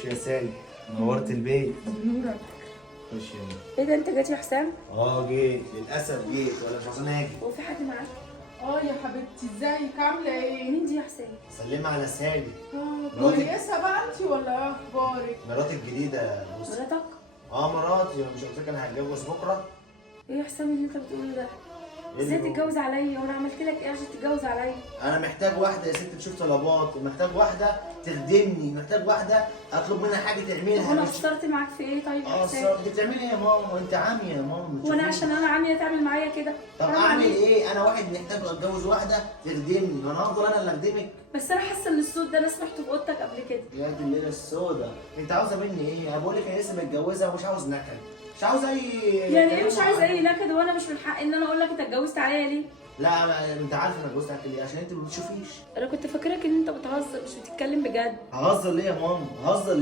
خش يا سالي، نورت البيت. نورك. خش يلا. ايه ده، انت جيت يا حسام؟ جيت للاسف، جيت ولا مش عاوزين اجي. هو في حد معاك؟ يا حبيبتي، ازيك عامله ايه؟ مين دي يا حسام؟ سلمي على سالي، كويسه بقى انت ولا ايه اخبارك؟ مراتي الجديده يا بصي. مراتك؟ مراتي، مش قلت لك انا هتجوز بكره؟ ايه يا حسام اللي انت بتقوله ده؟ إيه ازاي اللي هو؟ تتجوز عليا وانا عملت لك ايه عشان تتجوز عليا؟ انا محتاج واحده يا ست تشوف طلباتي، محتاج واحده تخدمني، محتاج واحده اطلب منها حاجه تعملها. وانا قصرت معاك في ايه طيب يا حسام؟ انت بتعملي ايه يا ماما؟ انت عاميه يا ماما. وانا عشان انا عاميه تعمل معايا كده؟ طب اعمل ايه؟ انا واحد محتاج اتجوز واحده تخدمني، ما انا هفضل انا اللي اخدمك؟ بس انا حاسه ان الصوت ده انا سمعته في اوضتك قبل كده. يا دي الليله السوداء، انت عاوزه مني ايه؟ انا بقول لك انا لسه متجوزه ومش عاوز نكد، مش عاوز اي. يعني ايه مش عايز اي نكد؟ وانا مش من حق ان انا اقول لك انت اتجوزت عليا ليه؟ لا انت عارف انا اتجوزت عليك ليه؟ عشان انت ما بتشوفيش. انا كنت فاكراك ان انت بتهزر مش بتتكلم بجد. ههزر ليه يا ماما؟ ههزر ليه؟